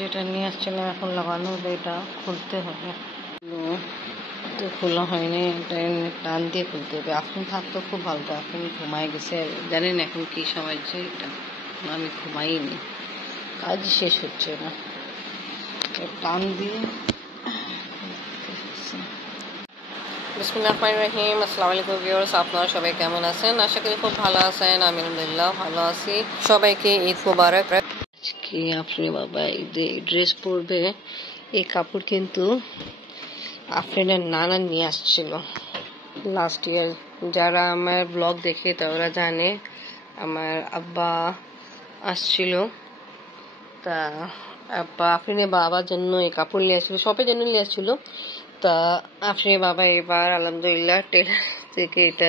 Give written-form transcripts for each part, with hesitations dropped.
যেটা নিয়ে আসছিলাম এখন লাগানো হবে, এটা খুলতে হবে, তো খোলা হয়নি, এটা টান দিয়ে খুলতে হবে। এখন থাকতো খুব ভালো, এখন ঘুমাই গেছে, জানেন এখন কি সময় হচ্ছে, এটা আমি ঘুমাইনি, কাজ শেষ হচ্ছে না, টান দিয়ে। বিসমিল্লাহির রহিম, আসসালামু আলাইকুম ভিউয়ার্স, আপনারা সবাই কেমন আছেন? আশা করি খুব ভালো আছেন। আমি আলহামদুলিল্লাহ ভালো আছি। সবাইকে ঈদ মোবারক। আজকে আপনি বাবা ঈদে ড্রেস পরবে, এই কাপড় কিন্তু আপনাদের নানা নিয়ে আসছিল লাস্ট ইয়ার। যারা আমার ব্লগ দেখে তারা জানে আমার আব্বা আসছিল, তা আব্বা আফরিনের বাবার জন্য এই কাপড় নিয়ে আসছিল, সবের জন্য নিয়ে আসছিল। তা আফরিনের বাবা এবার আলহামদুলিল্লাহ টেলার থেকে এটা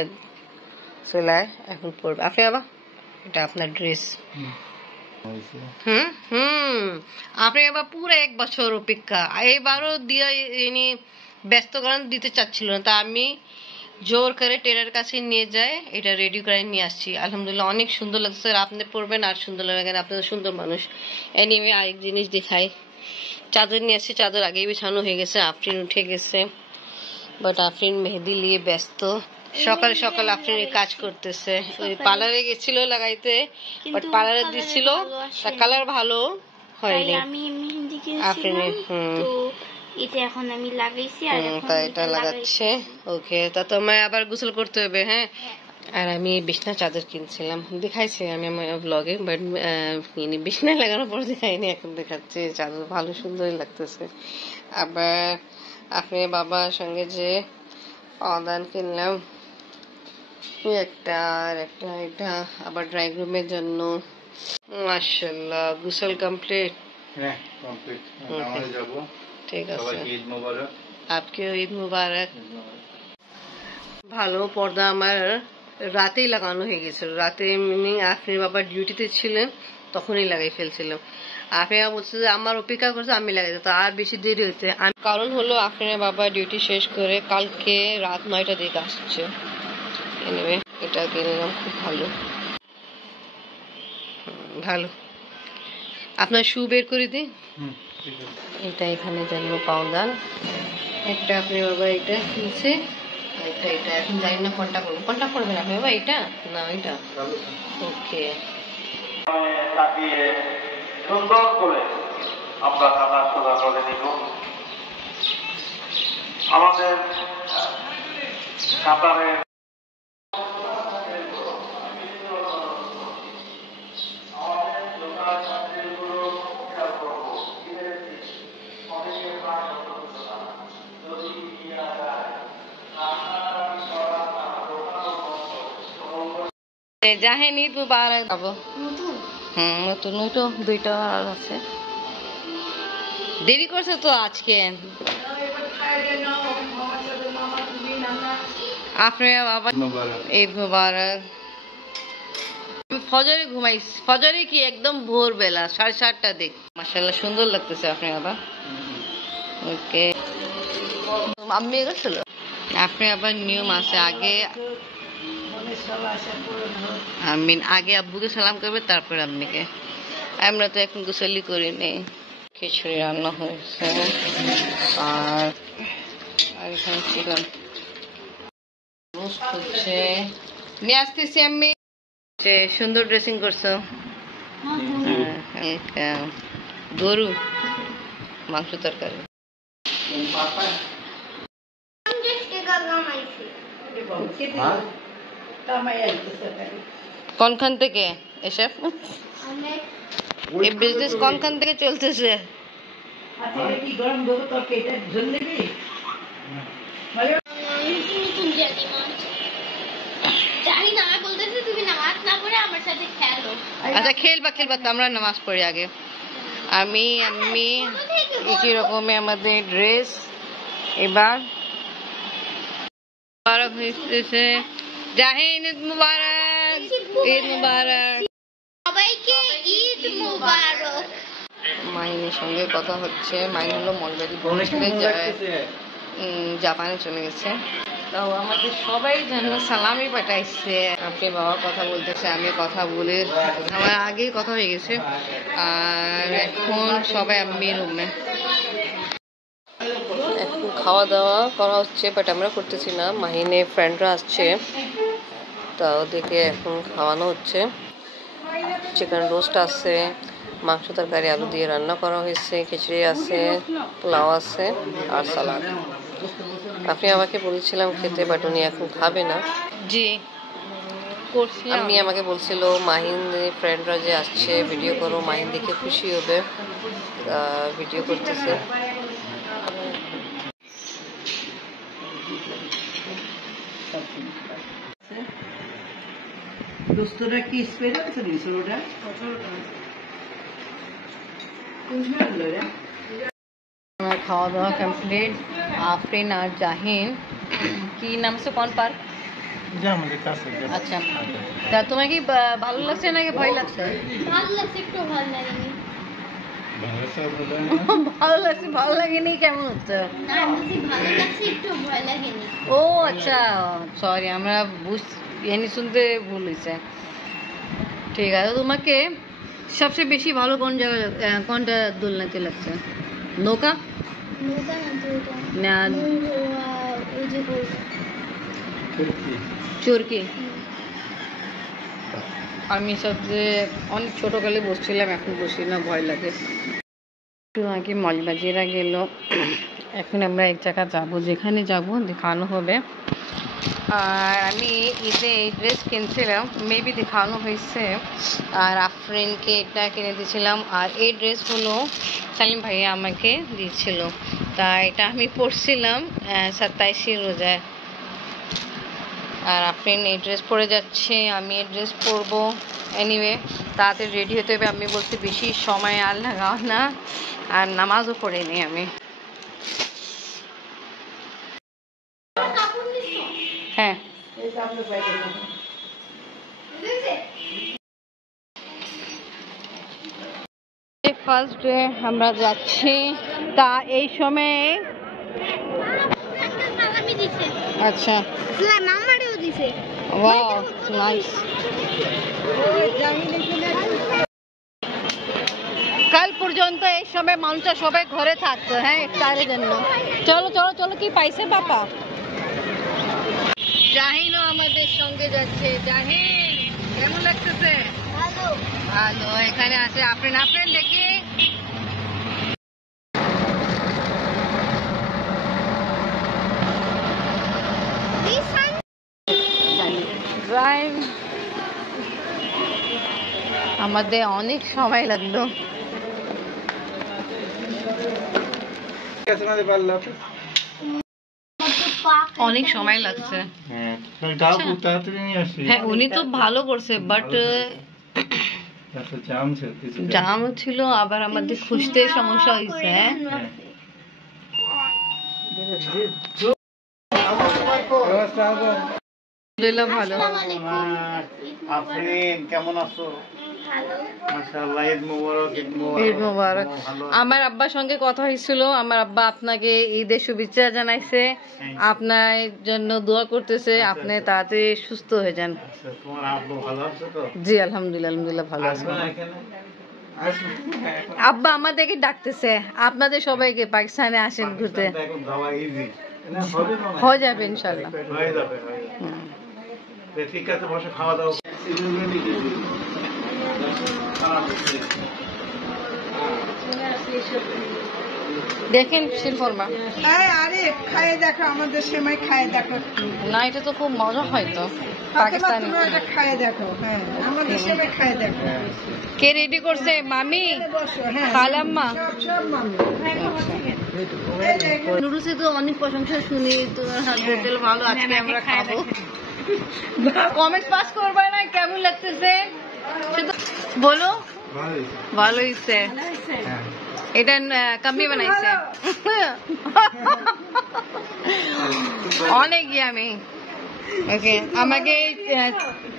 সেলায় এখন পরবে। আফরিন বাবা, এটা আপনার ড্রেস। আপনি আবার পুরো 1 বছর অপেক্ষা, এবারও দিয়ে ইনি ব্যস্ত কারণ দিতে চাচ্ছিল না, তা আমি জোর করে টেলার কাছে নিয়ে যায় এটা রেডি করে নিয়ে আসছি। আলহামদুলিল্লাহ অনেক সুন্দর লাগছে, আপনি পরবেন আর সুন্দর লাগবে, আপনি সুন্দর মানুষ। এনিওয়ে আরেক জিনিস দেখাই, চাদর নিয়ে আসছি, চাদর আগেই বিছানো হয়ে গেছে, আফরিন উঠে গেছে, বাট আফরিন মেহেদি নিয়ে ব্যস্ত। সকালে সকালে আফরিন কাজ করতেছে, ওই পার্লারে গেছিল লাগাইতে, বাট পার্লারে দিছিল তা কালার ভালো হয়নি। আমি মেহেদি কিনেছিলাম, তো এটা এখন আমি লাগাইছি আর এখন এটা লাগাচ্ছে। ওকে, তা তোমায় আবার গোসল করতে হবে। হ্যাঁ, আর আমি বিছনা চাদর কিনছিলাম, দেখাইছি আমি আমার ব্লগে, বাট বিছনায় লাগানোর পর দেখাইনি, এখন দেখাচ্ছে। চাদর ভালো সুন্দরই লাগতেছে। আবার আপনি বাবার সঙ্গে যে পাওদান কিনলাম একটা, আর একটা এটা আবার ড্রাইং রুমের জন্য। মাশাআল্লাহ, গোসল কমপ্লিট? হ্যাঁ কমপ্লিট, আমরা যাব। ঠিক আছে, সবাইকে ঈদ মোবারক। আপকেও ঈদ মুবারক। ভালো পর্দা আমার রাতেই লাগানো হয়ে গেছিল, রাতে আপনি বাবা ডিউটিতে ছিলেন তখনই লাগাই ফেলছিলাম। আপনি বলছে যে আমার অপেক্ষা করছে আমি লাগাই, তো আর বেশি দেরি হচ্ছে। কারণ হলো আপনার বাবা ডিউটি শেষ করে কালকে রাত 9টার দিকে আসছে। এনিওয়ে এটা কিনলাম, খুব ভালো ভালো। আপনার শু বের করে দিই, এটা এখানে জন্য পাউদার একটা আপনি বাবা এটা কিনছে, এটা এটা এখন জানি না কোনটা করবো, কোনটা করবেন আপনি বাবা, এটা না এটা? ওকে, তাকিয়ে সুন্দর করে আমরা খানা সোজা করে নিব। আমাদের কাতারে জাহেন ঈদ মুবারক যাবো। নতুন ওইটা 2টা আছে, দেরি করছে তো আজকে। আপনার বাবা ঈদ মুবারক। ফজরে ঘুমাইছি, ফজরে কি একদম ভোরবেলা 7:30টার দিক। মাশাআল্লাহ সুন্দর লাগতেছে আপনার বাবা। ওকে, আম্মি গেছিল। আপনি আবার নিয়ম আছে, আগে আব্বুকে সালাম করবে তারপর আম্মিকে। আমরা তো এখন গোসলি করি নেই। খিচুড়ি রান্না হয়েছে, আর এখানে ছিলাম হচ্ছে নিয়ে আসতেছি আমি। সুন্দর ড্রেসিং করছো, গরু মাংস তরকারি। কোনখান থেকে এসব এই বিজনেস, কোনখান থেকে চলতেছে? আচ্ছা খেলবা, তো আমরা নামাজ পড়ি আগে। আমি একই রকমের আমাদের ড্রেস এবার মুবারক হইতেছে। জাহিন ঈদ মুবারক, ঈদ মুবারক সবাইকে, ঈদ মুবারক। মাইনের সঙ্গে কথা হচ্ছে। মাইন হলো মলবাড়ি, জাপানে চলে গেছে। তো আমাদের সবাই যেন সালামি পাঠাইছে। আপনি বাবার কথা বলতেছে, আমি কথা বলে আমার আগেই কথা হয়ে গেছে। আর এখন সবাই আমি রুমে এখন খাওয়া দাওয়া করা হচ্ছে, বাট আমরা করতেছি না, মাহিনে ফ্রেন্ডরা আসছে তা ওদেরকে এখন খাওয়ানো হচ্ছে। চিকেন রোস্ট আছে, মাংস তরকারি আলু দিয়ে রান্না করা হয়েছে, খিচুড়ি আছে, পোলাও আছে আর সালাদ। আপনি আমাকে বলেছিলাম খেতে, বাট উনি এখন খাবে না। জি আমি আমাকে বলছিল মাহিন ফ্রেন্ডরা যে আসছে ভিডিও করো, মাহিন দেখে খুশি হবে, ভিডিও করতেছে। দোস্তরা কি স্পেশাল আছে মিশরটা আমার খাওয়া দাওয়া কমপ্লিট। আফরিন আর জাহিন, কি নাম আছে কোন পার্ক? আচ্ছা, তা তোমার কি ভালো লাগছে নাকি ভয় লাগছে? ভালো লাগছে, একটু ভালো লাগেনি। ভালো লাগছে, ভালো লাগেনি কেমন হচ্ছে? না, আমি ভালো লাগছে, একটু ভয় লাগেনি। ও আচ্ছা, সরি, আমরা এনে শুনতে ভুল হয়েছে। ঠিক আছে, তোমাকে সবচেয়ে বেশি ভালো কোন জায়গা কোনটা দোলনাতে লাগছে? নৌকা নৌকা না না, ওই যে চরকি? আমি সবচেয়ে অনেক ছোটকালে বসছিলাম, এখন বসি না, ভয় লাগে। আগে মজবাজিরা গেল, এখন আমরা এক জায়গা যাবো, যেখানে যাব দেখানো হবে। আর আমি ঈদে এই ড্রেস কিনছিলাম, মেবি দেখানো হয়েছে। আর আফরিনকে এটা কিনে দিয়েছিলাম, আর এই ড্রেসগুলো সালিম ভাইয়া আমাকে দিয়েছিল। তা এটা আমি পরছিলাম 27 রোজায়। আর আফরিন এই ড্রেস পরে যাচ্ছে, আমি এই ড্রেস পরবো। এনিওয়ে তাড়াতাড়ি রেডি হতে হবে। আমি বলছি বেশি সময় আর লাগাও না, আর নামাজও পড়িনি আমি। হ্যাঁ, ফার্স্ট ডে আমরা যাচ্ছি। তা এই সময়ে আচ্ছা, নাম্বারও দিছে। Wow nice. কাল পর্যন্ত এই সময় মানুষটা সবাই ঘরে থাকতো, হ্যাঁ, ইফতারের জন্য। চলো চলো চলো, কি পাইছে বাবা? জাহিনও আমাদের সঙ্গে যাচ্ছে। জাহিন, কেমন লাগতেছে? ভালো। ভালো। এখানে আছে আফরিন। আফরিন দেখি, আমাদের অনেক সময় লাগলো। অনেক সময় লাগছে। হ্যাঁ, উনি তো ভালো করছে, বাট জাম ছিল, আবার আমাদের খুঁজতে সমস্যা হয়েছে। ভালো। আফরিন কেমন আছো? ঈদ মোবারক। আমার আব্বার সঙ্গে কথা হয়েছিল, আমার আব্বা আপনাকে ঈদের শুভেচ্ছা জানাইছে, আপনার জন্য দোয়া করতেছে, আপনি তাড়াতাড়ি সুস্থ হয়ে যান। জি আলহামদুলিল্লাহ, আলহামদুলিল্লাহ ভালো আছে। আব্বা আমাদেরকে ডাকতেছে, আপনাদের সবাইকে পাকিস্তানে আসেন ঘুরতে। হয়ে যাবে ইনশাল্লাহ। ঠিক আছে, বসে খাওয়া দাওয়া। দেখেন শিলফরমা। আরে খাইয়ে দেখো, আমাদের সেমাই খাইয়ে দেখো না, এটা তো খুব মজা হয় তো পাকিস্তানি। খাইয়ে দেখো, হ্যাঁ, আমাদের সেমাই খাইয়ে দেখো। কে রেডি করছে? মামি, হ্যাঁ, খালাম্মা। সব মামি। নুডলসে তো অনেক প্রশংসা শুনি, তোমার হাত হোটেল ভালো, আজকে আমরা খাবো। কমেন্ট পাস করবে না, কেমন লাগতেছে বলো? ভালো হয়েছে। এটা কাম্মি বানাইছে, অনেক ইয়ামি। ওকে, আমাকে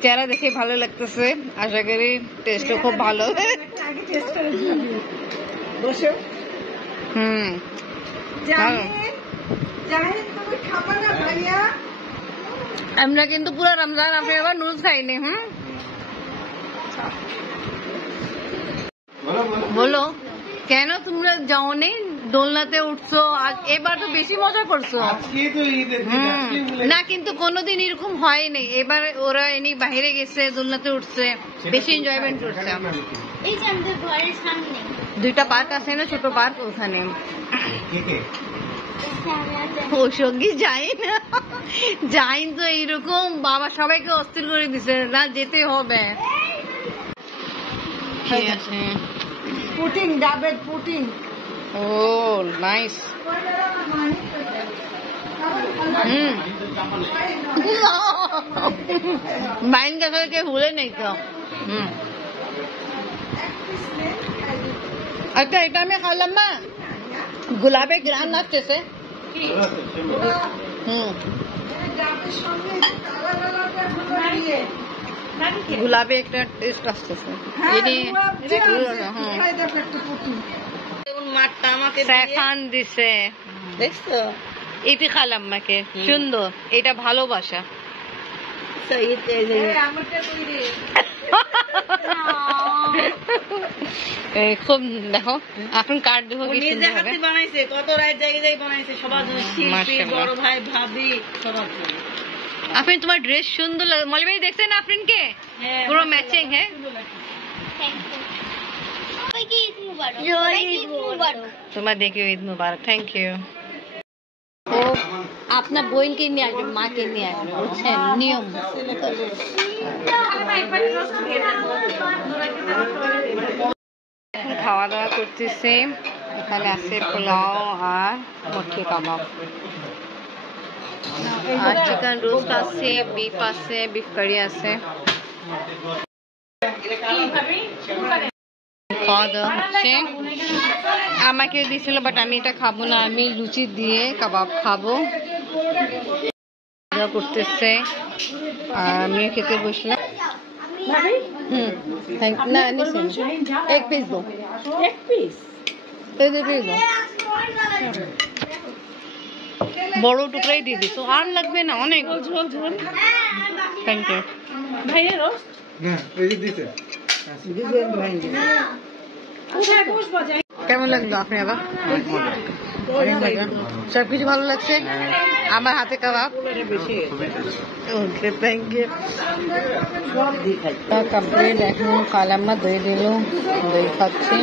চেহারা দেখে ভালো লাগতেছে, আশা করি টেস্টও খুব ভালো। জাহিদ, তুমি খাবা না ভাইয়া? আমরা কিন্তু পুরো রমজান আপনি আবার নুডলস খাইনি। বলো কেন তোমরা যাওনি, দোলনাতে উঠছো, এবার তো বেশি মজা করছো। না কিন্তু কোনোদিন এরকম হয়নি, এবার ওরা এনে বাইরে গেছে, দোলনাতে উঠছে, বেশি এনজয়মেন্ট করছে। এই যে আমাদের ঘরের সামনে 2টা পার্ক আছে না, ছোট পার্ক, ওখানে ওর সঙ্গে যাই না, যাই তো এইরকম বাবা সবাইকে অস্থির করে দিছে, না যেতে হবে। ঠিক আছে, পুটিং, ডাবের পুটিং। ও নাইস। বাইন কাছে ভুলে নেই তো। আচ্ছা এটা আমি খাইলাম না, গোলাপের গ্রান আসতেছে। গোলাপে একটা টেস্ট আসতেছে। স্যাফান দিছে, দেখছো? এটি খালাম মাকে, সুন্দর, এটা ভালোবাসা। খুব দেখো এখন কার্ড দেখো বানাইছে, কত রাত জায়গায় বানাইছে সবার জন্য, শিল্পী, বড় ভাই, ভাবি, সবার জন্য। আপনি তোমার ড্রেস সুন্দর লাগে, মলি ভাই দেখছেন আফরিনকে পুরো ম্যাচিং। হ্যাঁ তোমার দেখি ঈদ মুবারক। Thank you. ও আপনার বোনকে নিয়ে আসবে, মাকে নিয়ে আসবে, বুঝছেন নিয়ম। এখন খাওয়া দাওয়া করতেছি, এখানে আছে পোলাও আর মটকি কাবাব আর চিকেন রোস্ট আছে, বিফ আছে, বিফ কারি আছে। খাওয়া দাওয়া হচ্ছে, আমাকে দিয়েছিল বাট আমি এটা খাবো না, আমি লুচি দিয়ে কাবাব খাবো। করতেছে আর আমিও খেতে বসলাম। না এক পিস দো, এক পিস বড় টুকরাই দিয়ে দিছো, আর লাগবে না, অনেক ঝোল ঝোল। থ্যাংক ইউ ভাইয়া। রোস্ট কেমন লাগলো আপনি? আবার সবকিছু ভালো লাগছে, আমার হাতে কাবাব। Okay thank you. কমপ্লিট। এখন কালাম্মা দই দিল, দই খাচ্ছি।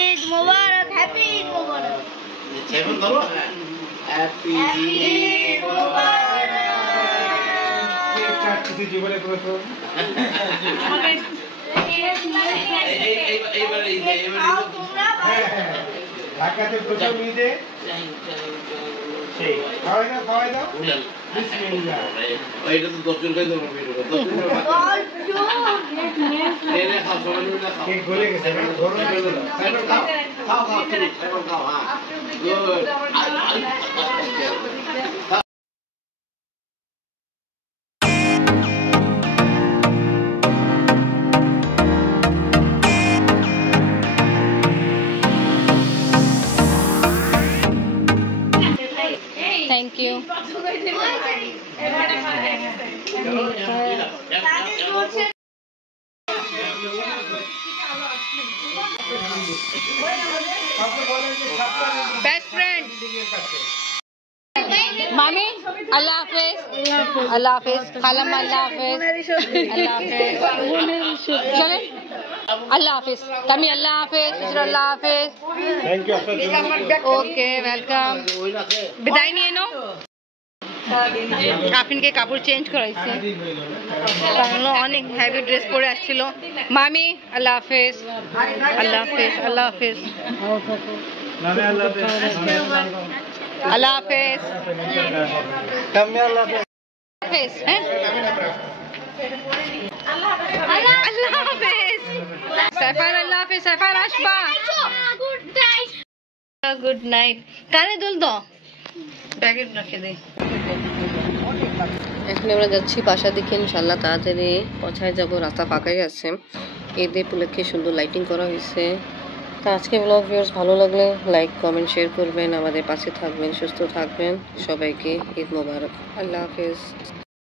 ঈদ মোবারক, হ্যাপি ঈদ মোবারক, হ্যাপি ঈদ মোবারক। জীবনে করেছো ঢাকাতে প্রথম ঈদে খাওয়াই দাও। এটা তো 10 জন খাই দেবো, গলে গেছে থ্যাংক ইউ। बेस्ट फ्रेंड मामी अल्लाह हाफिज, अल्लाह हाफिज, खालम अल्लाह हाफिज, अल्लाह हाफिज, चले अल्लाह हाफिज, तमी अल्लाह हाफिज, अल्लाह हाफिज। Thank you. Okay welcome. বিদায় নিয়ে নাও। আফরিনকে কাপড় চেঞ্জ করাইছে, কারণ অনেক হেভি ড্রেস পরে আসছিল। মামি আল্লাহ হাফেজ, আল্লাহ হাফেজ, আল্লাহ হাফেজ, আল্লাহ হাফেজ, হ্যাঁ আল্লাহ হাফেজ, সাইফার আল্লাহ হাফেজ, সাইফার আসবা, গুড নাইট। কানে দুল তো প্যাকেট রেখে দেই। এখন আমরা যাচ্ছি বাসার দিকে, ইনশাল্লাহ তাড়াতাড়ি পৌঁছায় যাবো, রাস্তা ফাঁকাই আছে। ঈদ উপলক্ষে সুন্দর লাইটিং করা হয়েছে, তো আজকে ব্লগ ভিউয়ার্স ভালো লাগলে লাইক কমেন্ট শেয়ার করবেন, আমাদের পাশে থাকবেন, সুস্থ থাকবেন। সবাইকে ঈদ মোবারক। আল্লাহ হাফেজ।